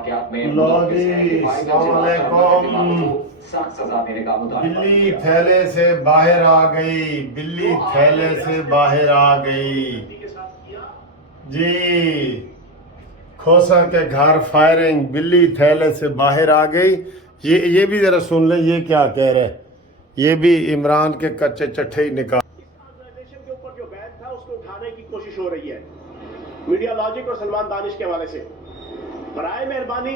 लो जी, अस्सलाम वालेकुम। बिल्ली थैले से बाहर आ गई, बिल्ली थैले से बाहर आ गई जी। खोसा के घर फायरिंग, बिल्ली थैले से बाहर आ गई। ये भी जरा सुन लें, ये क्या कह रहे हैं। ये भी इमरान के कच्चे चट्टे ही निकाल। ऑर्गेनाइजेशन के ऊपर जो बैन था उसको उठाने की कोशिश हो रही है मीडिया लॉजिक और सलमान दानिश के हवाले से। बराए मेहरबानी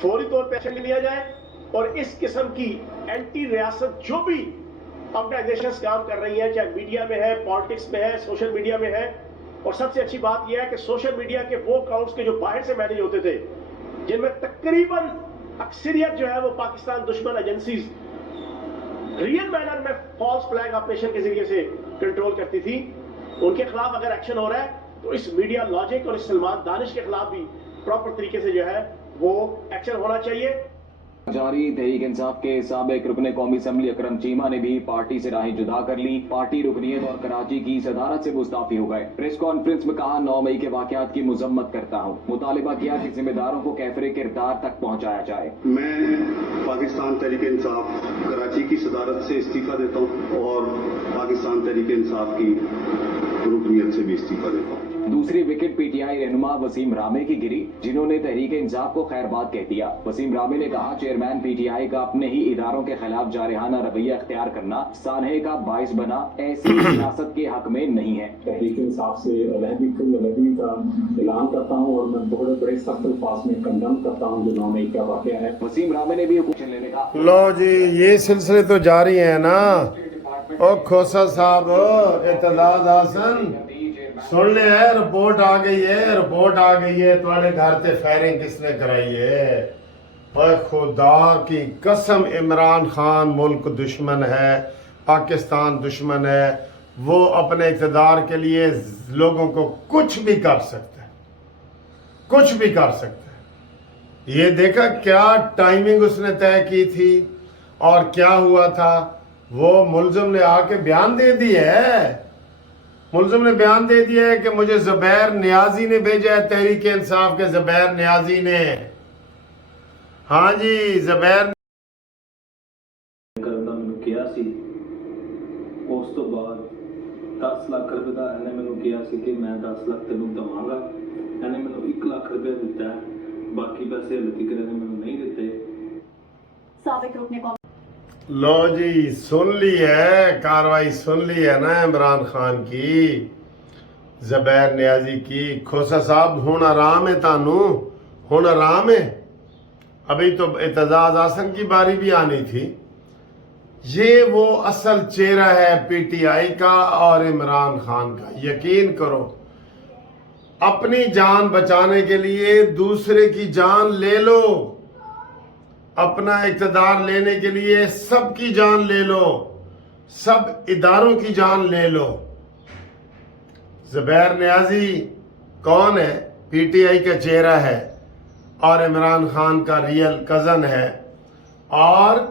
फौरी तौर पर एक्शन लिया जाए और इस किस्म की एंटी रियासत जो भी ऑर्गेनाइजेशंस काम कर रही हैं, चाहे मीडिया में है, पॉलिटिक्स में है, सोशल मीडिया में है, और सबसे अच्छी बात यह है कि सोशल मीडिया के वो अकाउंट्स के जो बाहर से मैनेज होते थे, जिनमें तकरीबन अक्सरियत जो है वो पाकिस्तान दुश्मन एजेंसीज रियल मैनर में फॉल्स फ्लैग ऑपरेशन के जरिए से कंट्रोल करती थी, उनके खिलाफ अगर एक्शन हो रहा है तो इस मीडिया लॉजिक और इस सलमान दानिश के खिलाफ भी प्रॉपर तरीके से जो है वो एक्शन होना चाहिए। जारी तहरीक इंसाफ के साबिक रुकने कौमी असम्बली अकरम चीमा ने भी पार्टी से राहें जुदा कर ली। पार्टी रुकनीयत और कराची की सदारत से मुस्ताफी हो गए। प्रेस कॉन्फ्रेंस में कहा, 9 मई के वाकयात की मजम्मत करता हूँ। मुतालिबा किया कि जिम्मेदारों को कैफरे किरदार तक पहुँचाया जाए। मैं पाकिस्तान तहरीक इंसाफ कराची की सदारत से इस्तीफा देता हूँ और पाकिस्तान तहरीक इंसाफ की रुकनीयत से भी इस्तीफा देता हूँ। दूसरी विकेट पीटीआई रहनुमा वसीम रामे की गिरी, जिन्होंने तहरीक इंसाफ को खैरबाद कह दिया। वसीम रामे ने कहा, चेयरमैन पीटीआई का अपने ही इदारों के खिलाफ जारहाना रवैया अख्तियार करना सानहे का बाइस बना ऐसी सियासत के हक में नहीं है। तहरीक इंसाफ से अलहदगी का ऐलान करता हूँ और मैं बड़े सख्त अल्फाज में कंडम करता हूँ जो 9 मई का वाकया है। वसीम रामे ने भी हुकूम लेने का। लो जी, ये सिलसिले तो जारी है ना। ओ खोसा साहब, इतलाद हासन सुन ले है, रिपोर्ट आ गई है, रिपोर्ट आ गई है। तुम्हारे घर से फायरिंग किसने कराई है? और खुदा की कसम, इमरान खान मुल्क दुश्मन है, पाकिस्तान दुश्मन है। वो अपने इक़्तिदार के लिए लोगों को कुछ भी कर सकते हैं, कुछ भी कर सकते हैं। ये देखा क्या टाइमिंग उसने तय की थी और क्या हुआ था। वो मुलजिम ने आके बयान दे दिया है, मुलजिम ने बयान दे दिया है कि मुझे ज़ुबैर नियाजी ने भेजा है, तहरीक इंसाफ के ज़ुबैर नियाजी ने। हाँ जी, ज़ुबैर करना मैंने किया सी। उस तो बाद 10 लाख रुपए का इन्हें मैंने किया सी कि मैं 10 लाख तेनू दवांगा। इन्हें मैंने 1 लाख रुपया दिता है, बाकी पैसे हल्ले तक इन्हें मैंने नहीं दिते। साबिक रुकने कौमी लो जी, सुन ली है कार्रवाई, सुन ली है ना इमरान खान की, ज़ुबैर नियाजी की। खोसा साहब हुण आराम है, तानू हुण आराम है। अभी तो एतजाज हसन की बारी भी आनी थी। ये वो असल चेहरा है पीटीआई का और इमरान खान का। यकीन करो, अपनी जान बचाने के लिए दूसरे की जान ले लो, अपना इक़्तिदार लेने के लिए सबकी जान ले लो, सब इदारों की जान ले लो। ज़ुबैर नियाजी कौन है? पीटीआई का चेहरा है और इमरान खान का रियल कज़न है। और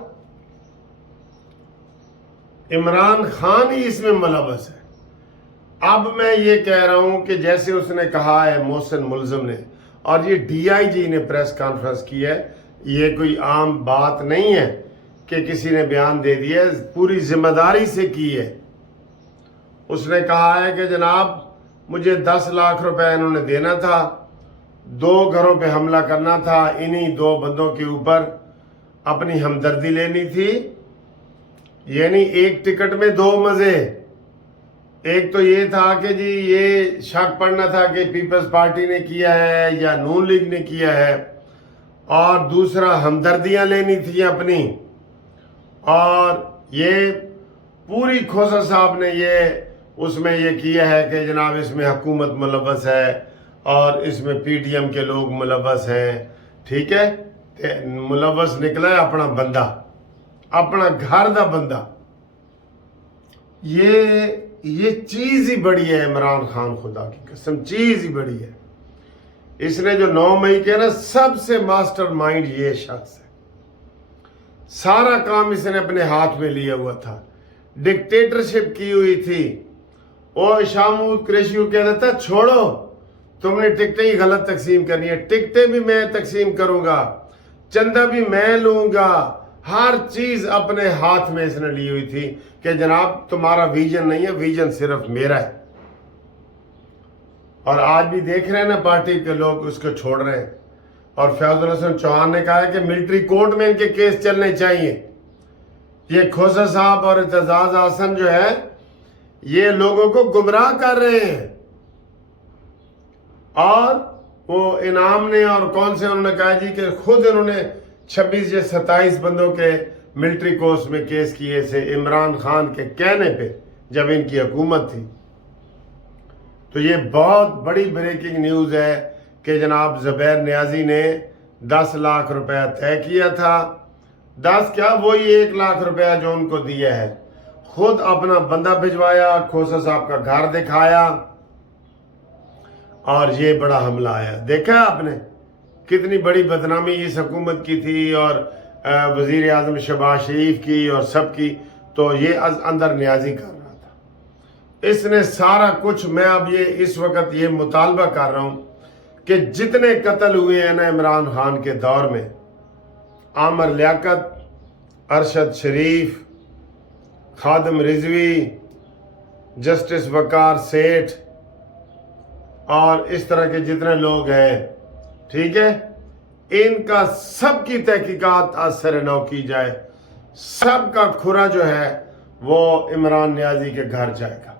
इमरान खान ही इसमें मुलव्वस है। अब मैं ये कह रहा हूं कि जैसे उसने कहा है मोहसिन मुल्ज़िम ने, और ये डीआईजी ने प्रेस कॉन्फ्रेंस की है, ये कोई आम बात नहीं है कि किसी ने बयान दे दिया, पूरी जिम्मेदारी से की है। उसने कहा है कि जनाब मुझे 10 लाख रुपए इन्होंने देना था, 2 घरों पे हमला करना था, इन्हीं 2 बंदों के ऊपर अपनी हमदर्दी लेनी थी। यानी एक टिकट में 2 मजे। एक तो ये था कि जी ये शक पड़ना था कि पीपल्स पार्टी ने किया है या नून लीग ने किया है, और दूसरा हमदर्दियां लेनी थी अपनी। और ये पूरी खोसा साहब ने ये उसमें ये किया है कि जनाब इसमें हुकूमत मुलव्वस है और इसमें पीटीएम के लोग मुलव्वस हैं। ठीक है, मुलव्वस निकला है अपना बंदा, अपना घर का बंदा। ये चीज ही बड़ी है इमरान खान, खुदा की कसम चीज ही बड़ी है। इसने जो 9 मई के ना, सबसे मास्टरमाइंड ये शख्स है। सारा काम इसने अपने हाथ में लिया हुआ था। डिक्टेटरशिप की हुई थी। और शामूद कुरैशी कहता था छोड़ो, तुमने टिकटें ही गलत तकसीम करनी है। टिकटें भी मैं तकसीम करूंगा, चंदा भी मैं लूंगा, हर चीज अपने हाथ में इसने ली हुई थी कि जनाब तुम्हारा विजन नहीं है, विजन सिर्फ मेरा है। और आज भी देख रहे हैं ना पार्टी के लोग उसको छोड़ रहे हैं। और फैजुल हसन चौहान ने कहा है कि मिलिट्री कोर्ट में इनके केस चलने चाहिए। ये खोसा साहब और एतजाज हसन जो है ये लोगों को गुमराह कर रहे हैं। और वो इनाम ने और कौन से उन्होंने कहा जी कि खुद उन्होंने 26 या 27 बंदों के मिलिट्री कोर्स में केस किए थे इमरान खान के कहने पे जब इनकी हुकूमत थी। तो ये बहुत बड़ी ब्रेकिंग न्यूज़ है कि जनाब ज़ुबैर नियाज़ी ने 10 लाख रुपया तय किया था। 10 क्या, वही 1 लाख रुपया जो उनको दिया है। खुद अपना बंदा भिजवाया, खोसा साहब का घर दिखाया और ये बड़ा हमला आया। देखा आपने कितनी बड़ी बदनामी इस हुकूमत की थी और वजीर आज़म शहबाज शरीफ की और सब की। तो ये अंदर नियाजी कर रहा था। इसने सारा कुछ, मैं अब ये इस वक्त ये मुतालबा कर रहा हूं कि जितने कत्ल हुए हैं ना इमरान खान के दौर में, आमर लियाकत, अरशद शरीफ, खादम रिजवी, जस्टिस वकार सेठ और इस तरह के जितने लोग हैं, ठीक है, इनका सबकी तहकीकात असर नौ की जाए। सबका खुरा जो है वो इमरान नियाजी के घर जाएगा।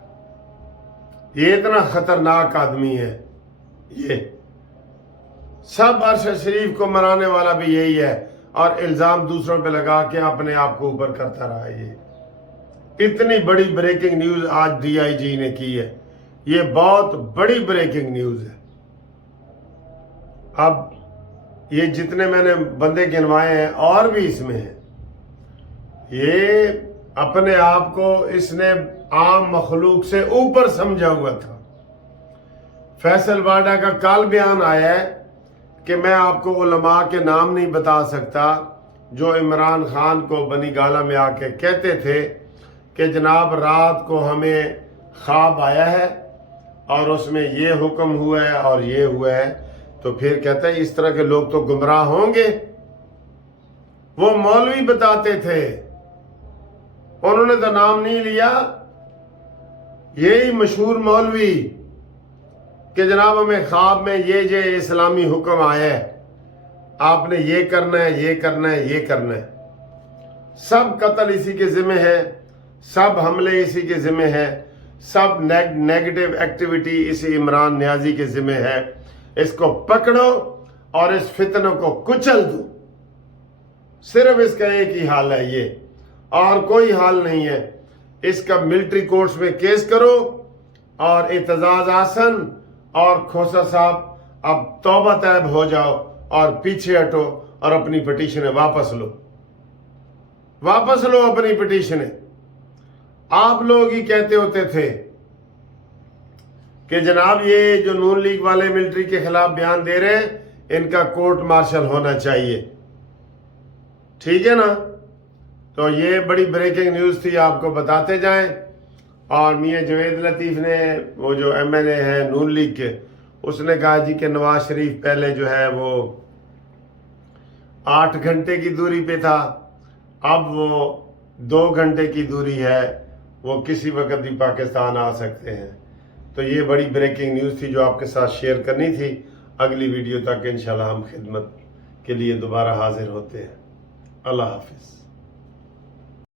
ये इतना खतरनाक आदमी है। ये सब अरशद शरीफ को मराने वाला भी यही है और इल्जाम दूसरों पे लगा के अपने आप को ऊपर करता रहा है। ये इतनी बड़ी ब्रेकिंग न्यूज आज DIG ने की है। ये बहुत बड़ी ब्रेकिंग न्यूज है। अब ये जितने मैंने बंदे गिनवाए हैं और भी इसमें हैं, ये अपने आप को इसने आम मखलूक से ऊपर समझा हुआ था। फैसल वाडा का कल बयान आया है कि मैं आपको उलमा के नाम नहीं बता सकता जो इमरान खान को बनी गाला में आके कहते थे कि जनाब रात को हमें ख्वाब आया है और उसमें ये हुक्म हुआ है और ये हुआ है। तो फिर कहते हैं इस तरह के लोग तो गुमराह होंगे। वो मौलवी बताते थे, उन्होंने तो नाम नहीं लिया, यही मशहूर मौलवी कि जनाब हमें ख्वाब में ये इस्लामी हुक्म आया है, आपने ये करना है, ये करना है, ये करना है। सब कत्ल इसी के जिम्मे है, सब हमले इसी के जिम्मे है, सब नेगेटिव एक्टिविटी इसी इमरान नियाजी के जिम्मे है। इसको पकड़ो और इस फितने को कुचल दो। सिर्फ इसका एक ही हाल है ये, और कोई हाल नहीं है। इसका मिलिट्री कोर्ट्स में केस करो और एतजाज हसन और खोसा साहब अब तौबा तैब हो जाओ और पीछे हटो और अपनी पिटीशनें वापस लो। वापस लो अपनी पिटीशनें। आप लोग ही कहते होते थे कि जनाब ये जो नून लीग वाले मिलिट्री के खिलाफ बयान दे रहे हैं, इनका कोर्ट मार्शल होना चाहिए, ठीक है ना। तो ये बड़ी ब्रेकिंग न्यूज़ थी, आपको बताते जाएं। और मियां जवेद लतीफ़ ने, वो जो MNA है नून लीग के, उसने कहा जी कि नवाज शरीफ पहले जो है वो 8 घंटे की दूरी पे था, अब वो 2 घंटे की दूरी है, वो किसी वक्त भी पाकिस्तान आ सकते हैं। तो ये बड़ी ब्रेकिंग न्यूज़ थी जो आपके साथ शेयर करनी थी। अगली वीडियो तक इंशाल्लाह हम खिदमत के लिए दोबारा हाजिर होते हैं। अल्लाह हाफिज़।